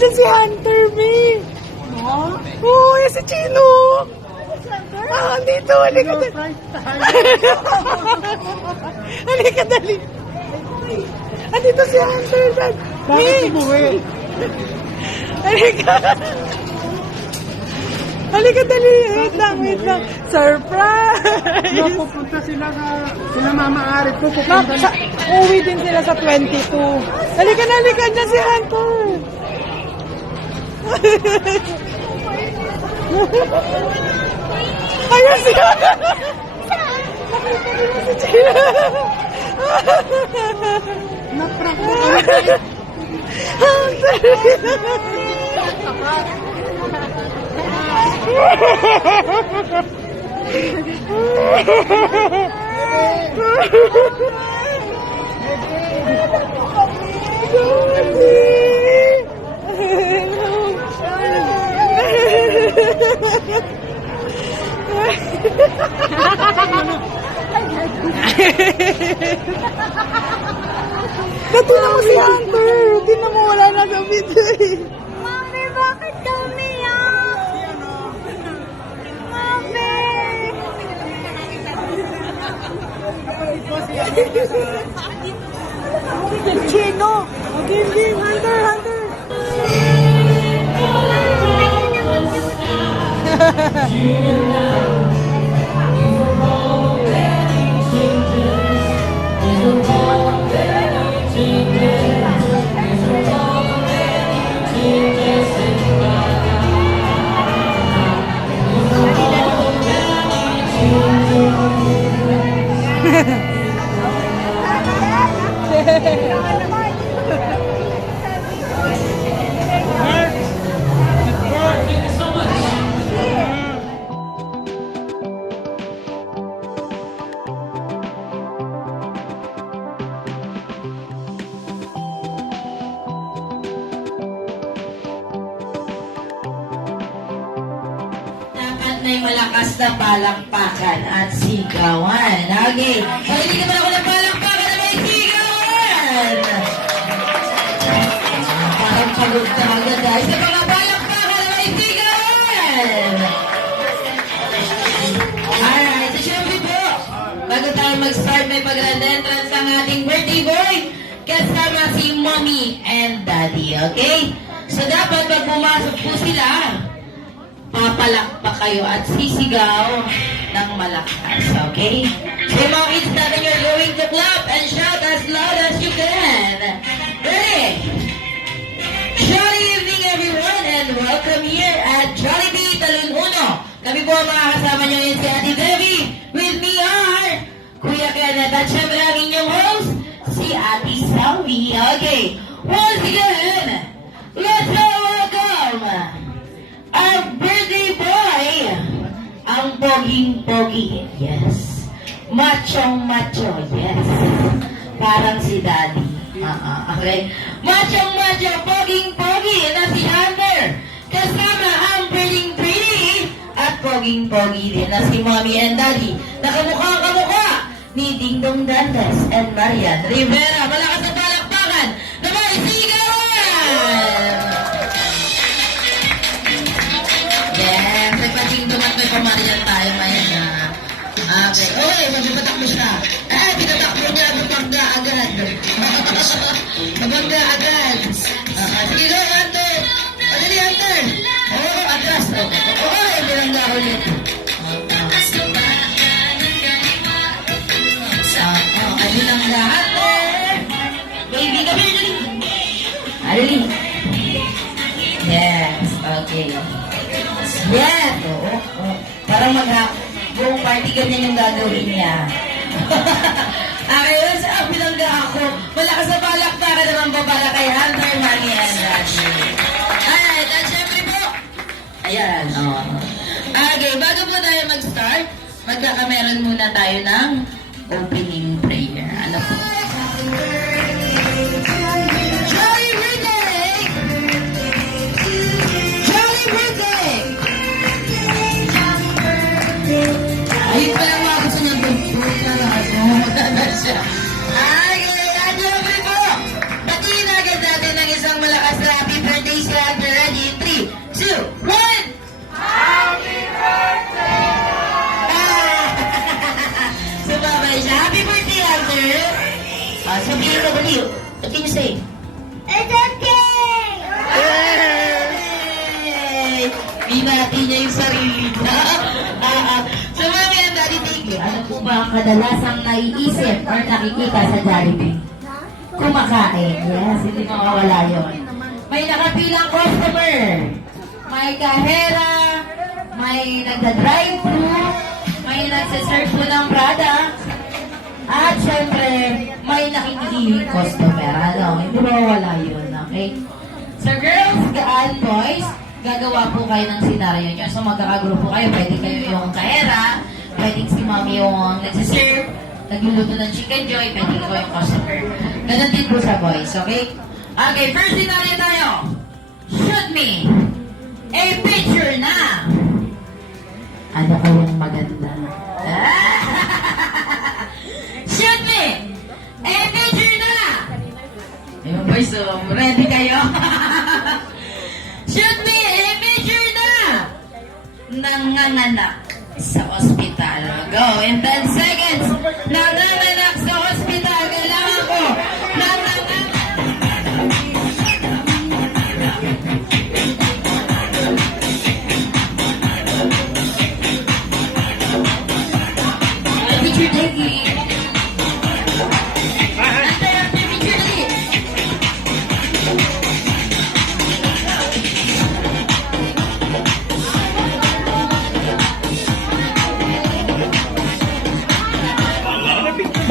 Nandiyan si Hunter, May. Oo, yan si Chino. Ah, dito. Halika dali. Halika dali. Andito si Hunter. Bakit umuwi? Halika. Halika dali. Wait lang. Surprise! Pupunta sila Mama Arit ko. Pupunta Uwi din sila sa 22. Halika na. Diyan si Hunter. Ayun siya! Nakita mo si Chino. Naprak mo. Natulong mo si Hunter. Hindi na mo wala na sa video eh. Mami, bakit ka umiyak? Mami! Chino. Hindi. Hunter. Dapat may malakas na palakpakan at sigawan. Okay. Pwede naman ako ng palakpakan na may sigawan. Parang pagod na agad guys. Sa mga palakpakan na may sigawan. Alright. So syempre po, bago tayo mag-start, may pag-grand entrance ang ating birthday boy. Kasama si Mommy and Daddy. Okay? So dapat pag pumasok po sila, papalakpak kayo at sisigaw ng malakas, okay? So yung mga kids natin, you're going to clap and shout as loud as you can. Ready? Jolly evening everyone and welcome here at Jollibee Talon Uno. Kami po ang mga kasama nyo yun si Ate Debbie. With me are Kuya Kenneth at syempre ang inyong host, si Ate Selby. Okay, once again, let's welcome our birthday boy, ang poging-pogi, yes. Machong-macho, yes. Parang si Daddy. Okay. Machong-macho, poging-pogi na si Hunter. Kasama ang pretty at poging-pogi din na si Mommy and Daddy. Nakamukha ni Ding Dong Dantes and Marian Rivera. Malakas na palakpakan na may sigawan! Yes, may patingdong at may pamarian tayo ngayon na. Okay. Uy, magpapatakbo siya. Pinatakbo niya, mabangga agad. Mabangga agad. Sige, go, Hunter. Padali, Hunter. Atras. Okay, binangga ulit. Ay, binangga, Hunter. Baby, come here, dali. Dali. Yes, okay. Yes! Oo. Parang buong party ganyan yung gagawin niya. Okay, yun sa bilangga ako. Malakas na palakpakan naman po para kay Hunter, Manny, and Raji. Alright, at syempre po. Ayan, Okay, bago po tayo mag-start, magkakameron muna tayo ng opening prayer. Ano po? Jolly birthday! Jolly birthday! Ayun pa lang mga gusto niya bumbuka na ako. Maganda siya. Ay, kaya syempre po, batiin agad natin ang isang malakas na happy birthday si Hunter. Ready? 3, 2, 1! Sumabay siya. Happy birthday, Hunter! Sabihin mo, dali. What can you say? It's okay! Yay! Binati niya yung sarili niya. Sumabay ang Daddy, thank you. Ano po ba ang kadalasang naiisip or nakikita sa Jollibee? Kumakain. Yes, hindi mawawala yun. May nakapilang customer. May kahera. May nagda-drive-thru. May nagsiserve po ng product. At syempre, may nakikiling customer. Ano, hindi mawawala yun. Okay? So girls and boys, gagawa po kayo ng senaryo nyo. So magkakagrupo kayo. Pwede kayo yung kahera. Pwede si mommy yung nagsiserve. Nagluluto ng chicken joy. Pwede ko yung customer. Ganun din po sa boys. Okay? Okay, first senaryo tayo. Shoot me a picture na. Ano kayang maganda? Shoot me a picture na. Ayun boys, so ready kayo? Shoot me a picture na. Nanganganak sa ospital. Go, in 10 seconds. Nanganganak sa ospital. Kailangan ko. Nanganganak. Picture taking. After picture taking.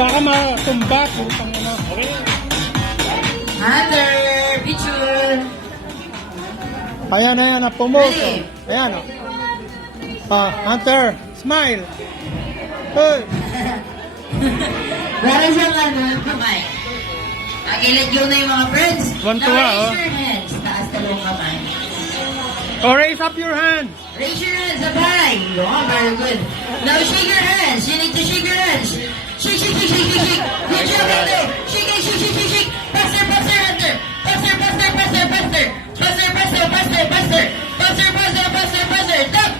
Baka matumba. Putang ina. Hunter, picture. Ayan, ayan. Napumoto. Ready? Ayan, o. Hunter, smile. Hey. Meron siyang ano, kamay. Okay, let go na yung mga friends. Tuwan-tuwa, Now, oh. raise your hands. Taas dalawang kamay. Oh, raise up your hand. Raise your hands up high. Oh, very good. Now shake your hands. You need to shake your hands. Shake, shake, shake, shake, shake, shake. Good job, Hunter. Shake, shake, shake, shake, shake, shake. Faster, faster, Hunter. Faster, faster, faster, faster. Faster, faster, faster, faster. Faster, faster, faster, faster. Stop.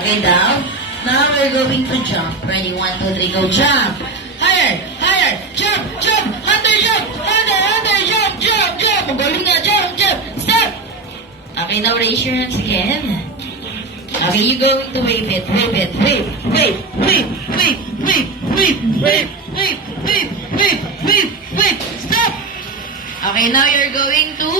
Okay, down. Now we're going to jump. Ready? 1, 2, 3, go. Jump. Higher, higher. Jump, jump. Hunter, jump. Hunter, Hunter, jump, jump, jump. Magaling na. Jump, jump. Stop. Okay, now raise your hands again. Okay, you're going to wave it, wave it, wave, wave, wave, wave, wave, wave, wave, wave, wave, wave, wave, wave. Stop. Okay, now you're going to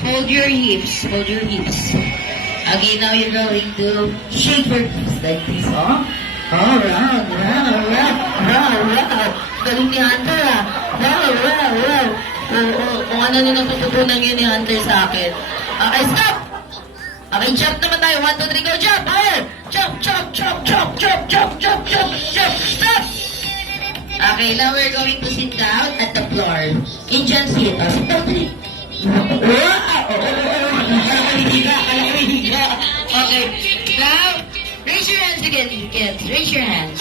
hold your hips, hold your hips. Okay, now you're going to shake your hips like this, oh. Oh, round, round, round, round, round. Galing ni Hunter, ah. Round, round, round. Kung ano na natututunan yun ni Hunter sa akin. Okay, stop. Okay, jump naman tayo. 1, 2, 3, go. Jump. Higher. Jump, jump, jump, jump, jump, jump, jump, jump, jump. Stop. Okay, now we're going to sit down at the floor. Indian seat. Oh, sit down, dali. Wow! Okay, now, raise your hands again, kids. Raise your hands.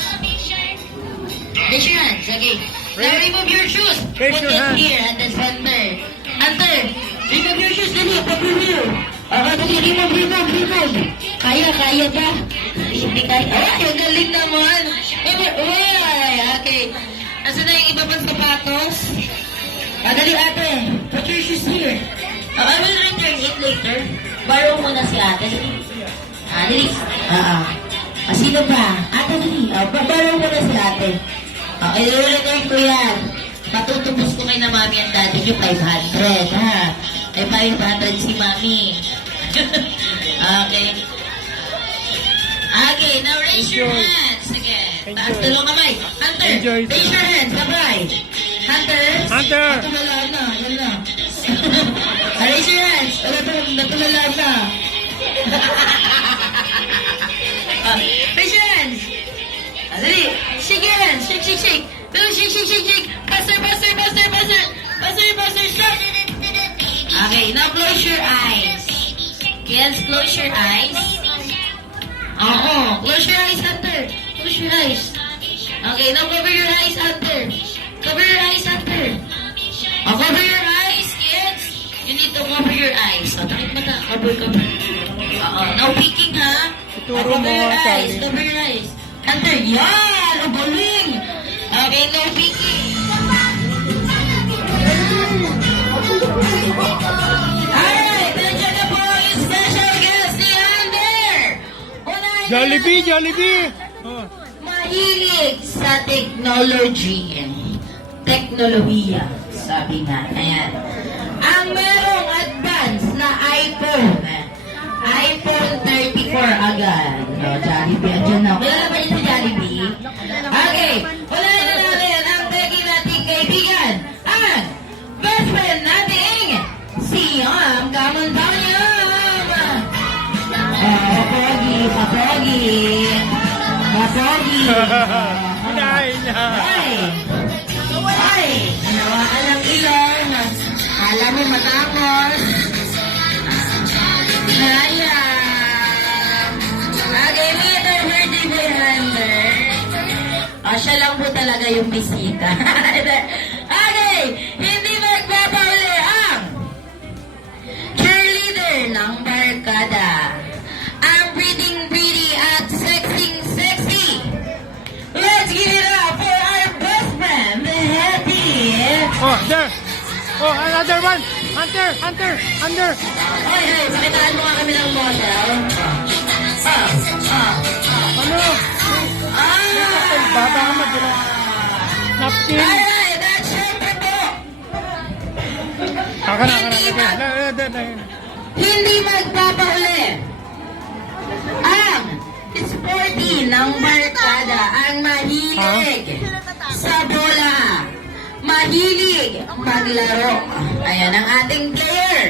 Raise your hands, okay. Now remove your shoes. Raise Put your it hands. here at the center. Hunter, remove your shoes, dali. Pag-review. Okay, dali, remove. Kaya ba? Hindi kaya. Ay, ang galing naman. Okay. Nasaan na yung iba pang sapatos? Dali, ate. Put your shoes here. I will return it later. Borrow muna si ate. Dali. Sino ba? Ate, dali. Borrow muna si ate. I-return ko yan. Matutubos ko kay na mami ang dati yung 500, ha? Ay, 500 si mami. Okay. Okay, now raise your Enjoy. hands again. Taas Enjoy. dalawang kamay. Hunter, Enjoy. raise your hands. Sabay. Hunter. Hunter. Natulalaan na. Yan na. Raise your hands. Natulalaan na. Raise your hands. Dali. Shake your hands. Shake, shake, shake. No, shake, shake, shake, shake. Faster, faster, faster, faster. Faster, faster, stop. Okay, now close your eyes. Yes, close your eyes. Close your eyes, Hunter. Close your eyes. Okay, now cover your eyes, Hunter. Cover your eyes, Hunter. Cover your eyes, kids. You to cover your eyes. So, takip mata. Cover. No peeking, ha? Ituro Cover mo, your eyes. Charlie. Cover your eyes. Hunter, yan! Ang galing! Okay, no peeking. Alright, nandiyan na po ang special guest ni Hunter. Unahin na Jollibee, Jollibee! Oh. mahilig sa technology. Teknolohiya, sabi nga. Ayan. Ang merong advance na iPhone 34 agad. O, Jollibee, andyan na. Kilala ba niyo si Jollibee? Okay. Unahin na natin ang begging nating kaibigan. Ang best friend nating si Yam Kamantanyam. Papogi. Unahin na. Ay! Nawaan ang ilong. Alam mo matangos. Sayang. Okay, later birthday boy Hunter. Siya lang po talaga yung bisita. Okay, hindi magpapauli ang cheerleader ng barkada. Ang pretty at sexy. Let's give it up for our best friend, the Happy. Oh, there! Oh, another one! Hunter! Under! Hoy, pakitaan mo nga kami ng model. Ano? Baba ka madula. Napkin! Alright, at syempre po, Kaka. hindi magpapauli ang sporty ng barkada, ang mahilig sa bola, mahilig maglaro. Ayan ang ating player.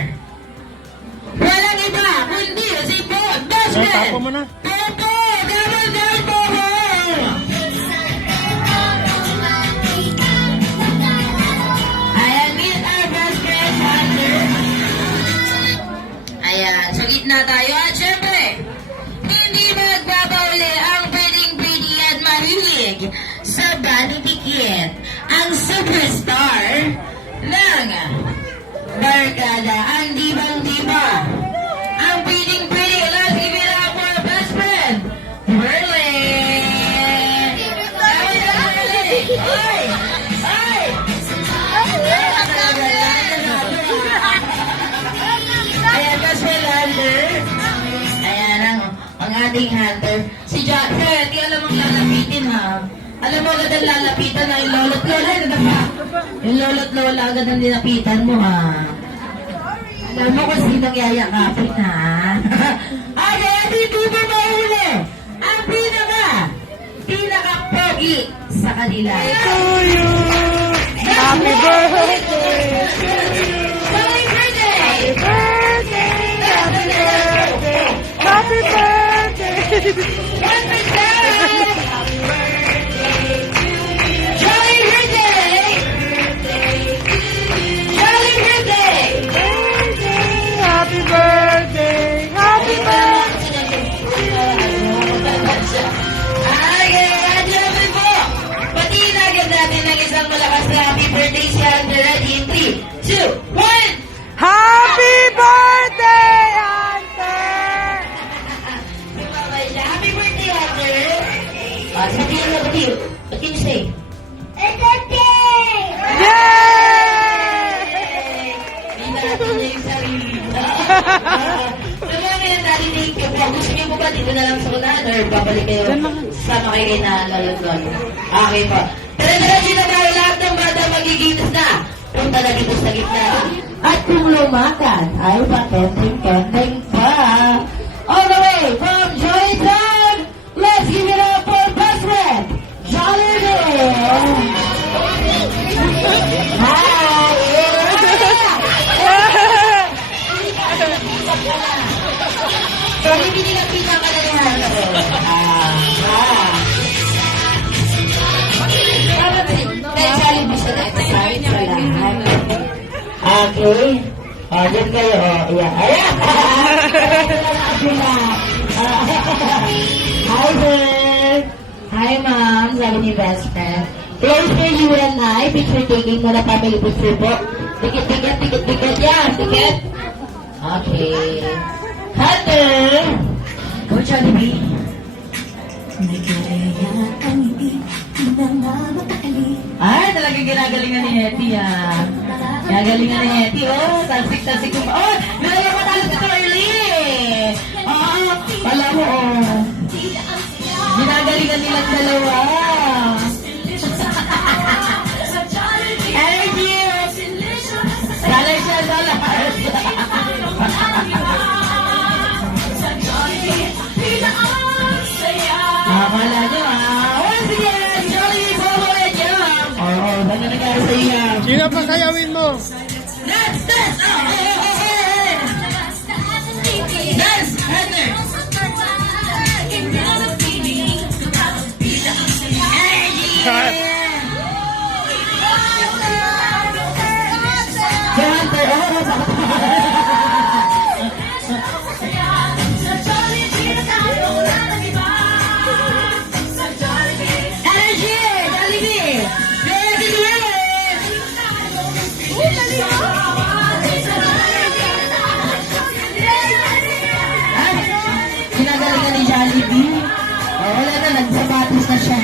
Walang iba kundi si Bosman. Tapo mo na. Popo, double Popo. Ayan, meet our best friend, Hunter. Ayan, sa gitna tayo. At syempre, hindi magbabauli ang pretty at mahilig sa vanity kit. Ang superstar ng barkada, ang dibang-diba. Ang pretty, let's give it up for our best friend, Merlin. Ay! Ayan, best friend Hunter. Ayan ang ating Hunter. Si John, hindi alam mong lalapitin, ha? Alam mo agad ang lalapitan na yung lolo't lola. Yung lolo't lola agad ang nilapitan mo, ha? Alam mo kung sinong yayakapin, ha? Ay, hindi mo mahuli ang pinaka-pogi sa kanila. To you! Happy birthday! Happy birthday! Happy birthday! Happy birthday! Jolly birthday! Jolly birthday! Happy birthday! Happy birthday! Okay, syempre po, patiin agad natin ng isang malakas na happy birthday si Hunter at in 3, 2, 1! Happy birthday, Hunter! Bye-bye siya. Happy birthday, Hunter! Sabihin mo, what do you say? It's okay! Yay! Natin niya yung sarili. Kaya ngayon narinig ko po, gusto niyo po ba dito na lang sa unahan or babalik kayo sama kayo kay na lalagyan? Okay po. Tara-tara na tayo, lahat ng bata magigitas na. Punta na dito sa gitna. At kung lumakan, ay patending-tending pa. All the way from Joytown, let's give it up for best friend, Jolly Day. Hi! Hindi nila pinakalahan ako. Kaya Jollibee siya na-excite sa lahat. Okay. Diyan kayo. Ayan. Ayan! Hi, sir. Hi, ma'am. Sabi ni best friend. Place for you and I. Picture taking muna family picture po. Dikit. Yan. Dikit. Okay. Hunter! Go, Jollibee. Ay, talagang ginagalingan ni Hetty, ah. Ginagalingan ni Hetty, oh. Talsik-talsik ko pa. Oh, nalagyan mo talas ito early. Oh, wala mo, oh. Ginagalingan nilang dalawa. Energy! Salay siya, salay. Akala nyo, ah. Oh, sige, Jollibee, favorite yan. Oo, ba't na nangyari sa iyo? Sino pa sayawin mo? Dance, dance! Oh, oh, oh, oh. Dance, Hunter! Si Hunter, oh, energy! Jollibee! Ready to win! Ay, ginagalingan ni Jollibee. Oh, wala na, nagsapatos na siya.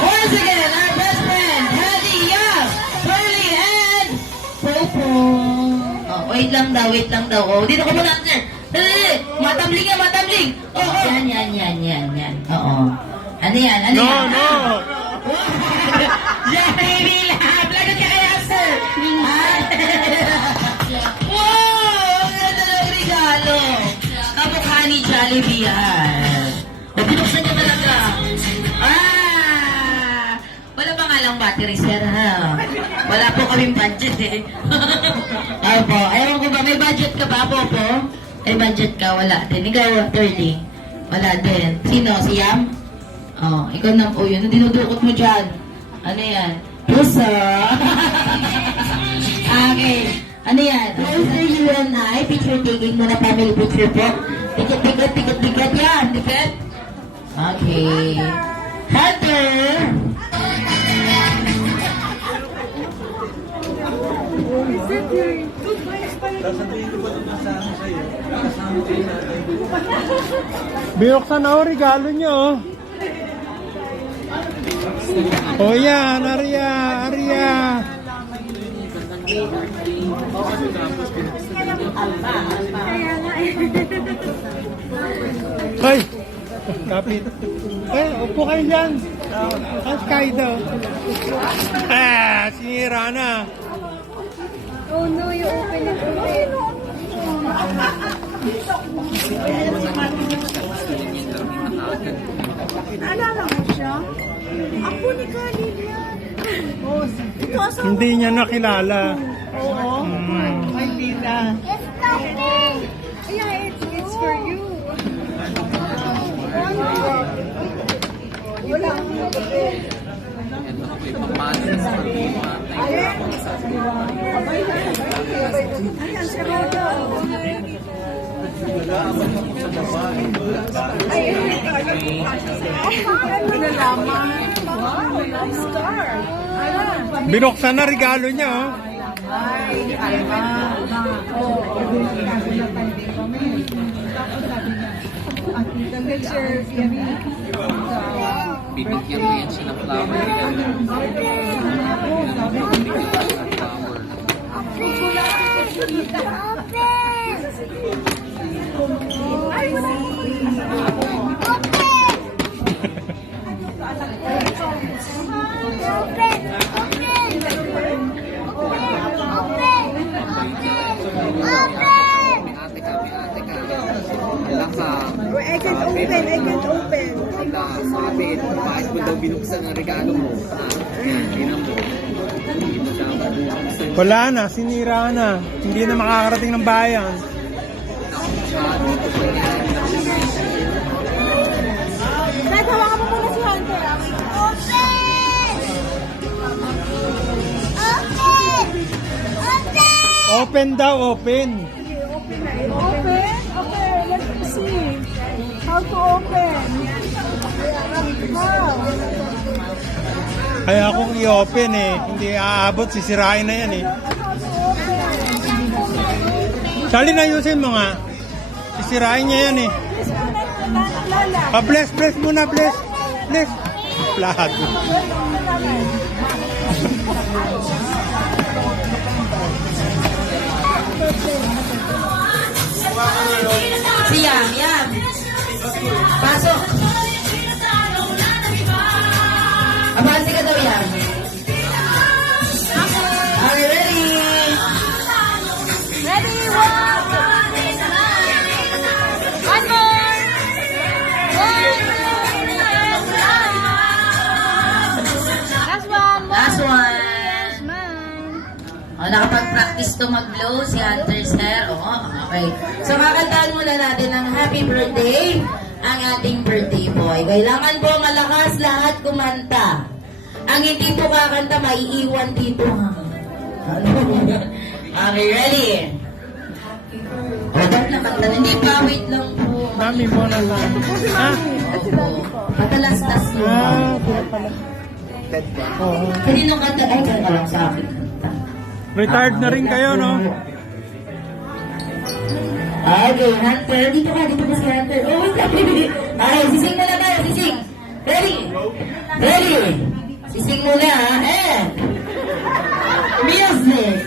Once again, our best friend, Hattie, Yap, Pearly, and Popo. Oh, wait lang daw. Oh, dito ka muna, sir. Dali, matabling yan, matabling. Oh, oh. Yan. Oo. Ano yan? No, no. Jollibee lahat! Lagot ka kaya, sir! Wow! Ang ganda ng regalo! Kamukha ni Jollibee yan. O, binuksan niya talaga. Wala pa nga lang battery, sir, ha? Wala po kaming budget, eh. Opo, ayaw ko ba, may budget ka ba, Popo? May budget ka, wala din. Ikaw, 30. Wala din. Sino? Si Yam? Oh, ikaw na po yun. Dinudukot mo dyan. Ano yan? Puso. Okay. Ano yan? After you and I, picture taking muna, family picture po. Tiket yan. Tiket. Okay. Hunter! Binuksan na ho, regalo nyo. Oh yan, Arya. Ay, kapit. Ay, upo kayo dyan. Ang sky daw. Sinira na. Oh no, you open it ulit. Naalala mo siya? Ako ni Khalid yan. Oh, ito asawa. Hindi niya nakilala. Oo. Ay, tita. It's nothing. Yeah, it's for you. Wala akong kapatid. Ayan, si Roda. Ay, ano na lamang? Star. Binuksan na regalo niya. Oh. Ay, alma. Oo. Binigyan mo yan siya ng flower. May ate ka. Ilang ka. I can open. Wala, sa atin, bakit mo daw binuksan ang regalo mo? Tinan mo. Hindi mo dapat binuksan. Wala na, sinira na. Hindi na makakarating ng bayan. Dad, hawakan mo muna si Hunter. Open daw, open. Open? Okay, let me see. How to open? How? Kaya kung i-open eh, hindi aabot, sisirain na yan eh. How to open? Charlie, ayusin mo nga. Sisirain niya yan eh. Bless muna, bless. Bless. Lahat. Si Yam. Pasok. Abante ka daw, Yam. Are you ready? Ready, one more. Last one. Oh, nakapag-practice to mag-blow si Hunter's hair. Oh, okay. So, kakantahan muna natin ng happy birthday ang ating birthday boy. Kailangan po malakas lahat kumanta. Ang hindi po kakanta, maiiwan dito. Okay, ready? O, ba't nakanta? Hindi pa, wait lang po. Mami mo na lang. Ha? Opo. Patalastas mo. Pula pala. Oo. Hindi nung kanta, ay, kaya ka lang sa akin. Retired na rin kayo, no? Okay, Hunter. Dito ka si Hunter. Oh, wait lang. Okay, sising muna tayo, sising. Ready? Ready? Sising muna, and music.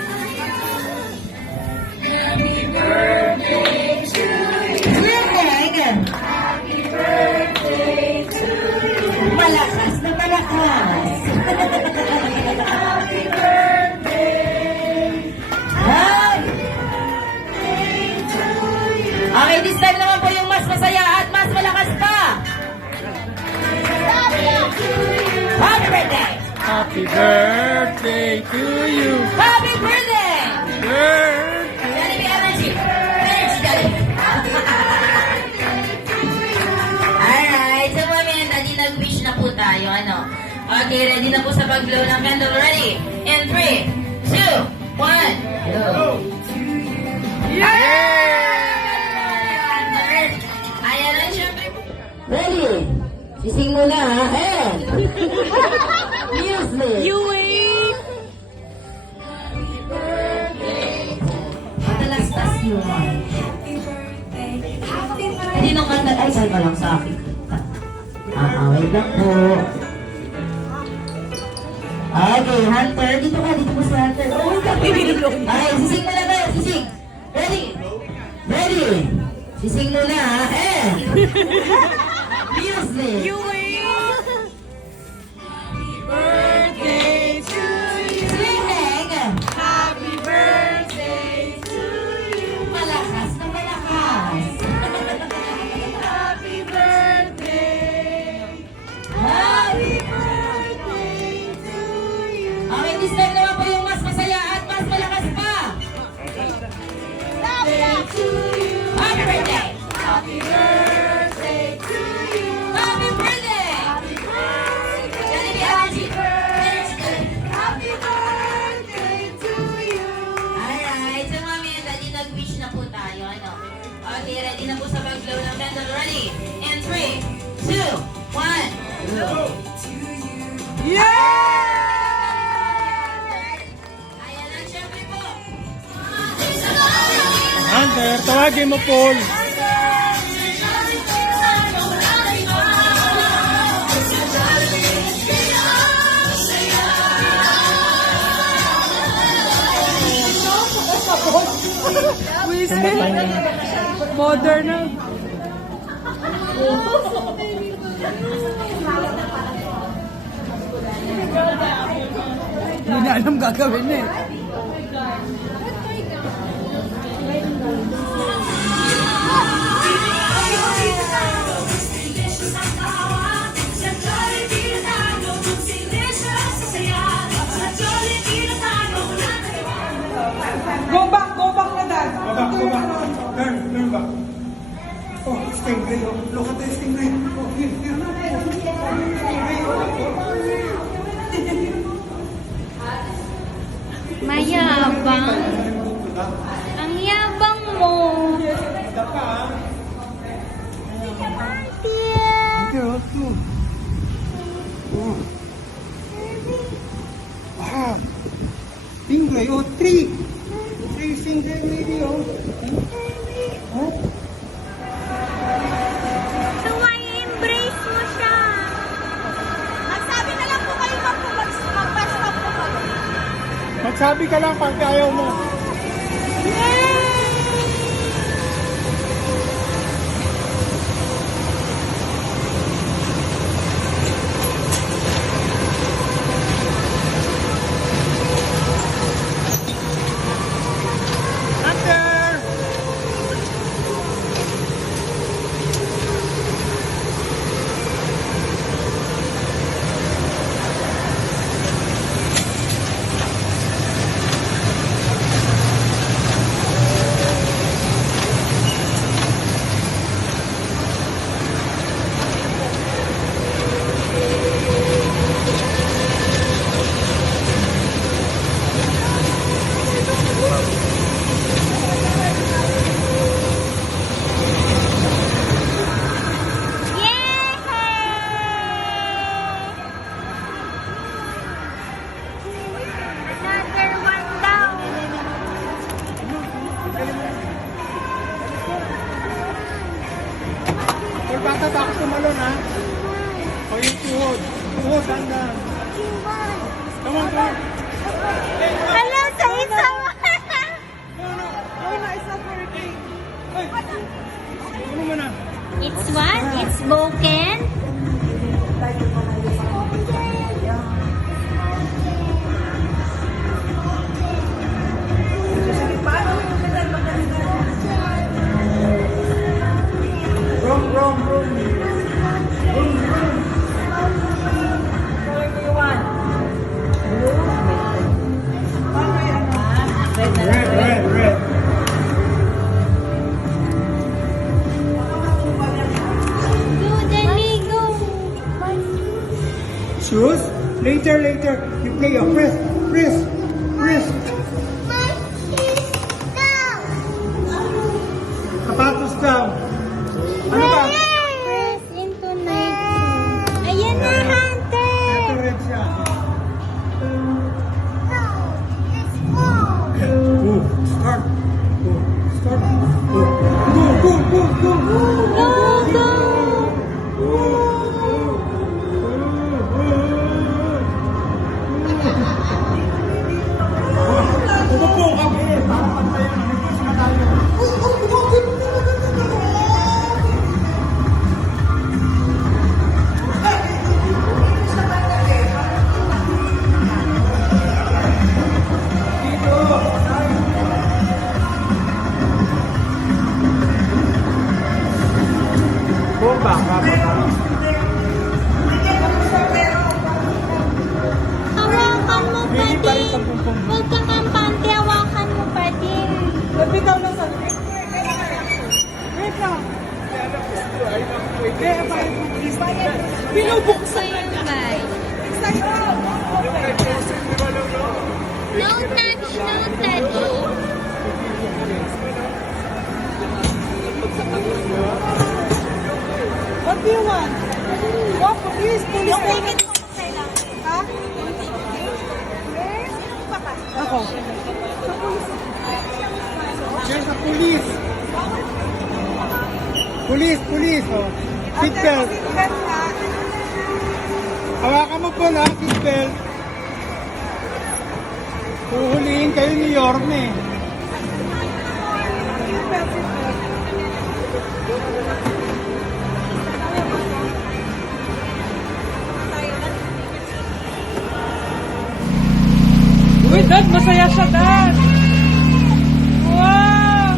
Sing. Malakas na malakas. Hi! Okay, this time naman po yung mas masaya at mas malakas pa. Happy birthday! Happy birthday to you. Happy birthday! Birthday. Jollibee energy. Energy, Jollibee. Alright, so mga ready nag-wish na po tayo, ano? Okay, ready na po sa pag-blow ng candle. Ready? In 3, 2, 1, go! Ayan na, syempre. Ready? Sising muna, ha? And music. You wait. Matalastas yun. Hindi nung kanta, ay, saan ka lang sa akin. Wait lang po. Okay, Hunter. Dito po si Hunter. Oh, wait lang. Ay, sising muna tayo, sising. Ready? Ready? Sising muna, ha? And music. You wait. Sing. Happy birthday to you. Malakas na malakas. Happy birthday. Happy birthday to you. Okay, this time naman po yung mas masaya at mas malakas pa. To you. Happy birthday! Happy birthday to you. Happy birthday! Happy birthday. Jollibee energy. Energy. Happy birthday to you. Alright, so mami, ready nag-wish na po tayo, ano? Okay, ready na po sa pag-blow ng candle. Ready? In 3, 2, 1, go! Ayan lang, syempre po. Hunter, tawagin mo, Paul. Modern na. Hindi na alam gagawin niya eh. Go back na, Dad. Go back. Turn back. Oh, stingray. Oh. Look at the stingray. Oh, here. Mayabang. Ang yabang mo. Stingray. Oh, three. Three stingray maybe. Oh. So, why embrace mo siya? Magsabi na lang po kayo mag-stop po kayo. Magsabi ka lang pag ayaw mo. Hunter! Another one down. Huwag bata baka tumalon ha. O yung tuhod. Tuhod, hanggang. Come on, come on. Hello sa isa. Ano mo na? It's what? It's broken? Red. Shoes? Later. You play a press. Sapatos daw. Ano ba? Press into night. Ayan na, Hunter. Ito red siya. Start. Go. Go. Umupo kami. Para pantayan. Nag-push na tayo. Bomba, Hawakan mo pa din. Huwag ka kampante, hawakan mo pa din. Nabitaw na sa... Wait lang. Binubuksan na niya. Bye. No touch. What do you want? What? Police. Ha? Ako. There's a police. Police. Oh. Seatbelt. Hawakan mo po na, seatbelt. Huhulihin kayo ni Yorme. Uy, Dad, masaya siya, Dad. Wow!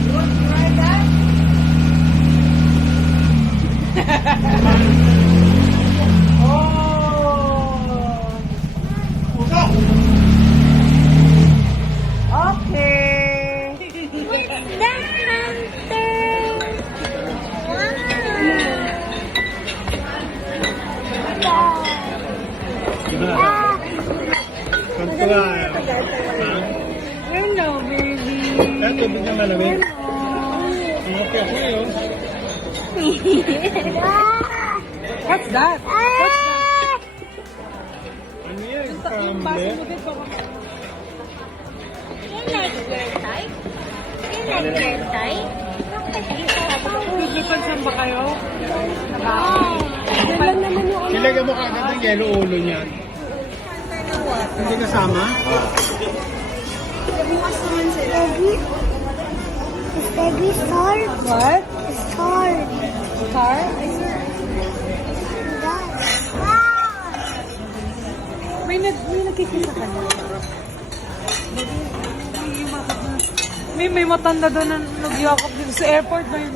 Okay. The Hunter. Kontua. Hello, baby. Kaya tubig na malamig. Okay ako yun. What's that? Ano yan? Yung baso mo Kamble? dito. You like your type? You like your type? Physical saan ba kayo? Ilagay mo kagad ng yellow ulo niyan. Hindi kasama? Baby star. What? Star. Car? May nakikita ka na. May matanda doon na nagyakap dito sa airport ba yun?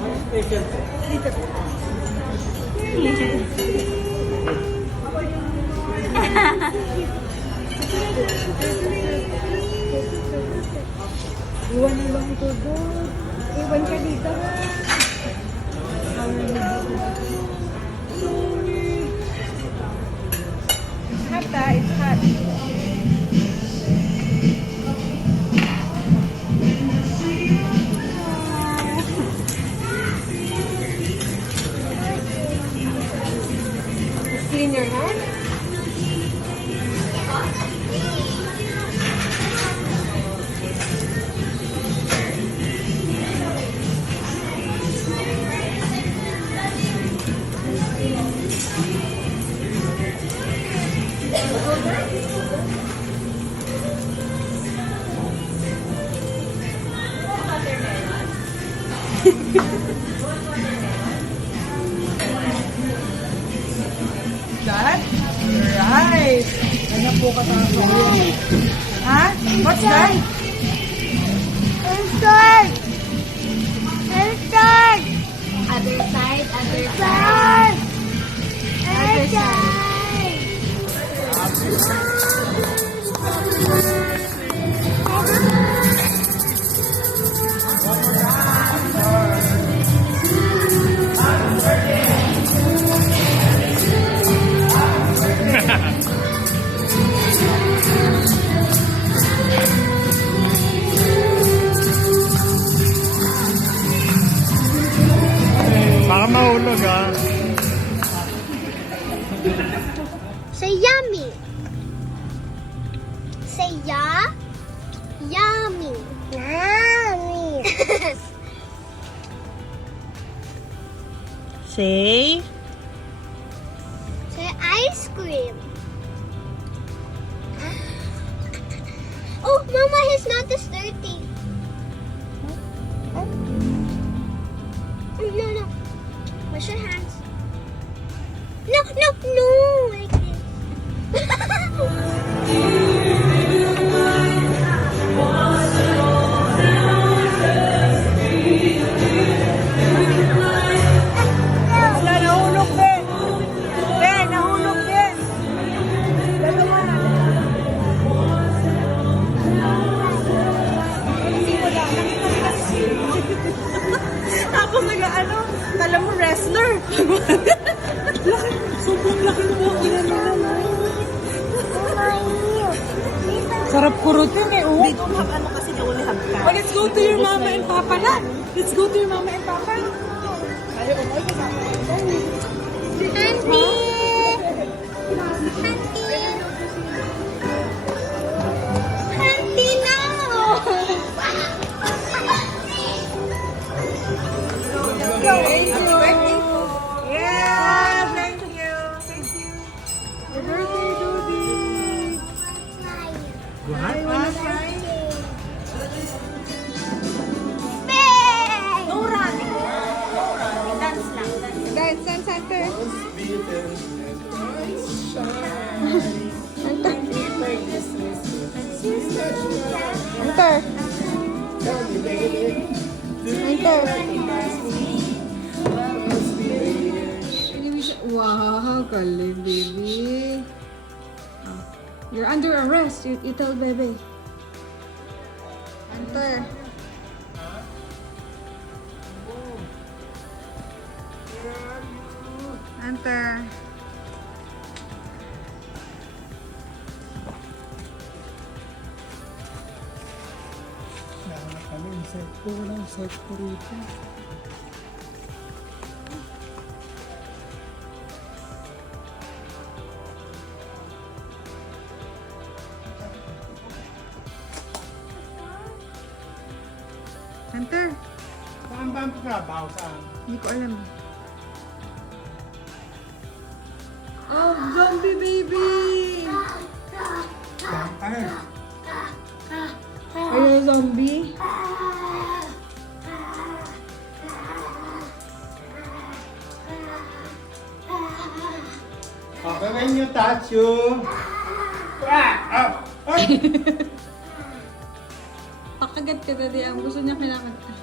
Iwan na lang ito doon. Iwan ka dito. Hata, it's hot. Clean your hand. That? Right. Ano po ka Ha? What's that? Star. Star. Other side. Other side. Other side. Baka mahulog ha. Say yummy. Say ya. Yummy. Yummy. Say. Say ice cream. Oh, Mama, he's not this dirty. No, no. Wash your hands. No, no, no. Like this. Wala, nahulog din. Nahulog din. Dalawa. Ako nag-ano, kala mo wrestler. Laki, sobrang laki mo. Sarap kurutin eh, oh. Dito ano kasi naulihag ka. Oh, let's go to your mama and papa na. Let's go to your mama and papa. Auntie. Auntie, no. Yeah, thank you. Thank you. Happy birthday, Dodi. I wanna try. No running. Dance lang. Dance center. Enter. Wow, galing, baby. You're under arrest. You tell baby. Enter. Enter. Kami, insect ko. Walang insect ko rito. Enter. Saan ba ang trabaho? Saan? Hindi ko alam. Oh, zombie baby! Vampire. Are you a zombie? Okay, when you touch you. Pakagat ka dali. Ang gusto niya kailangan ka.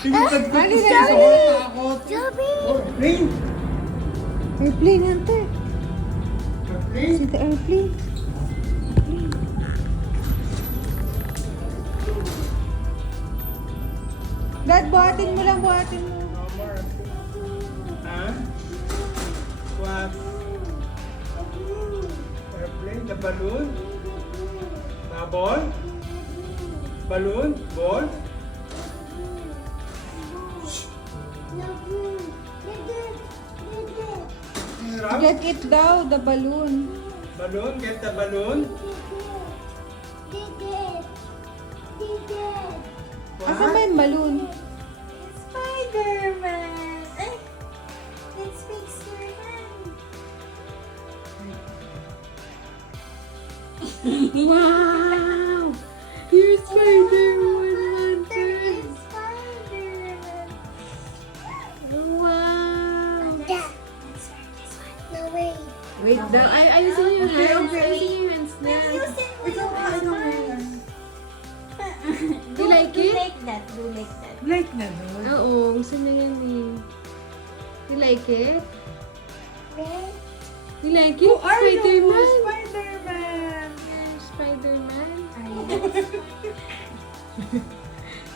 Tinutad ko Dali, siya sa dali. takot. Rain! Airplane, Hunter. Rain! See the airplane? Dad, buhatin mo lang, buhatin mo. No more. Huh? What? Airplane? The balloon? Ball? Balloon? Ball? Hirap? Get it daw, the balloon. Balloon? Get the balloon? Asan ba yung balloon? Spider-Man! Ay! Let's fix your hand. Wow! You're Spider-Man, Hunter. It's Spider-Man. Wow! Dad, let's wear this one. No, wait. Wait daw. Ay, ayusin niyo yung hands. Ayusin niyo yung hands na. Ikaw nga, ikaw nga. You like Do it? like that. Do like that. Like na doon. Oo, gusto niya yan eh. You like it? Right? You like it? Spider-Man? Spider-Man! Spider-Man? Ante.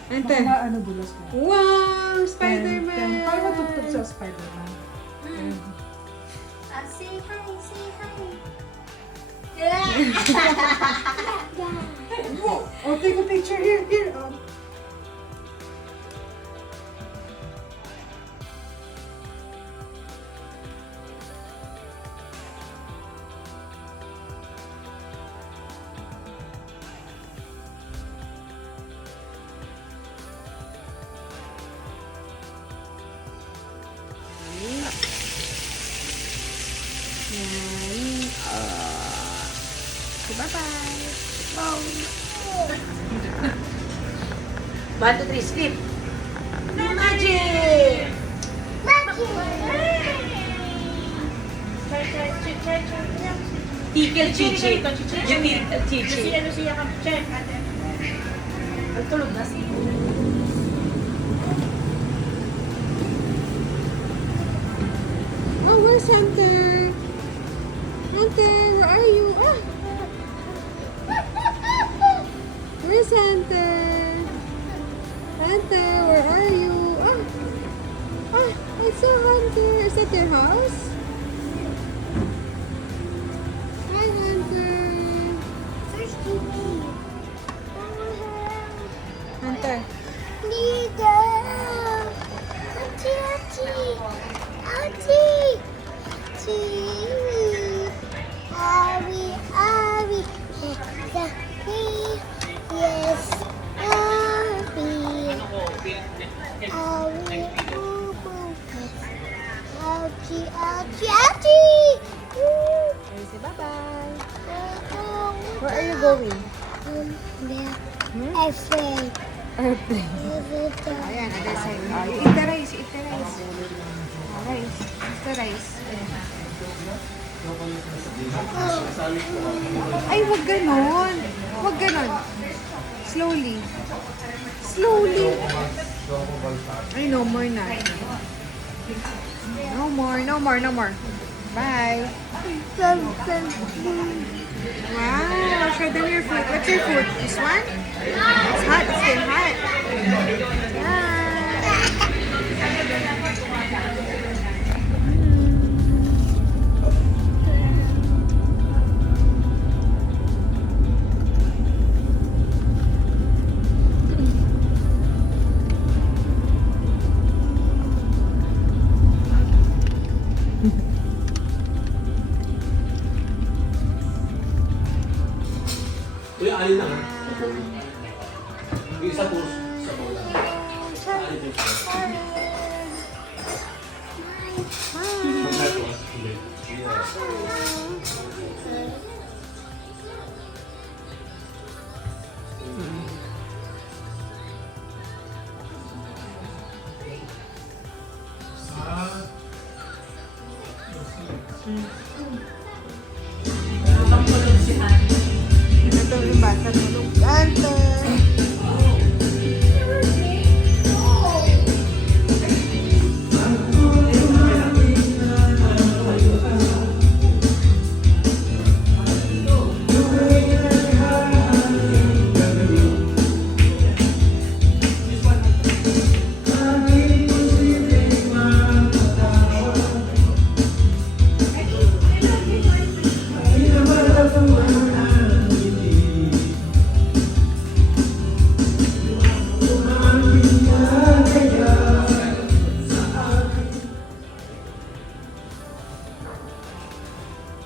Ante. Ano dulas mo? Wow! Spider-Man! Paano matugtog sa Spider-Man? Say hi, say hi. Oh, take a picture here, here. Oh. Bye-bye! 1, 2, 3, skip! Magic! Tickle Chichi. You need the Chichi. Nagtulog na si Oh, where's Hunter? Hunter, where are you? Ah! Where's Hunter? Hunter, where are you? Ah! Ah! I saw Hunter. Is that your house? Hi, Hunter. Hunter. Nida! Ouchie, ouchie! Ouchie! Ouchie! Ari, Ari! Yes! Ari! Ari, boo, boo! Ouchie, ouchie, ouchie! Okay, say bye-bye. Where are you going? Airplane. Airplane. Ayan, ada sa'yo. Eat the rice, eat the rice. Rice. Eat the rice. Ay, wag ganon. Wag ganon. Slowly. Slowly. Ay, no more na. No more, no more, no more. Bye. Wow, show them your food. What's your food? This one? It's hot, it's still hot. Yeah. Kuya, alin lang ha? Yung isa po sa bola. Alin din po. Magkakos. Hindi. Yes. Ito yung bata tulog. Hunter!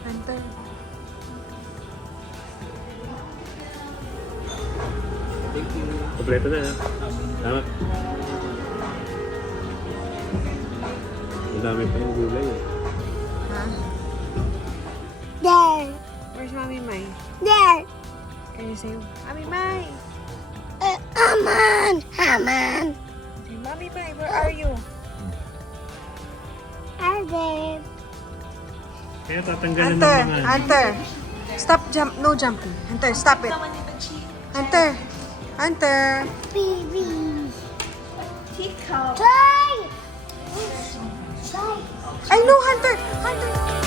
Hunter. Kompleto na ha? Tama. Ang dami pa yung gulay eh. There! Where's Mommy Mai? There! Can you say, Mommy Mai? Haman! Haman! Say, Mommy Mai, where are you? I'm there. Kaya tatanggalan Hunter! ng mga... Hunter! Stop jump, no jumping. Hunter, stop it. Hunter! Hunter! Baby. Teacup. Try. I know, Hunter! Hunter!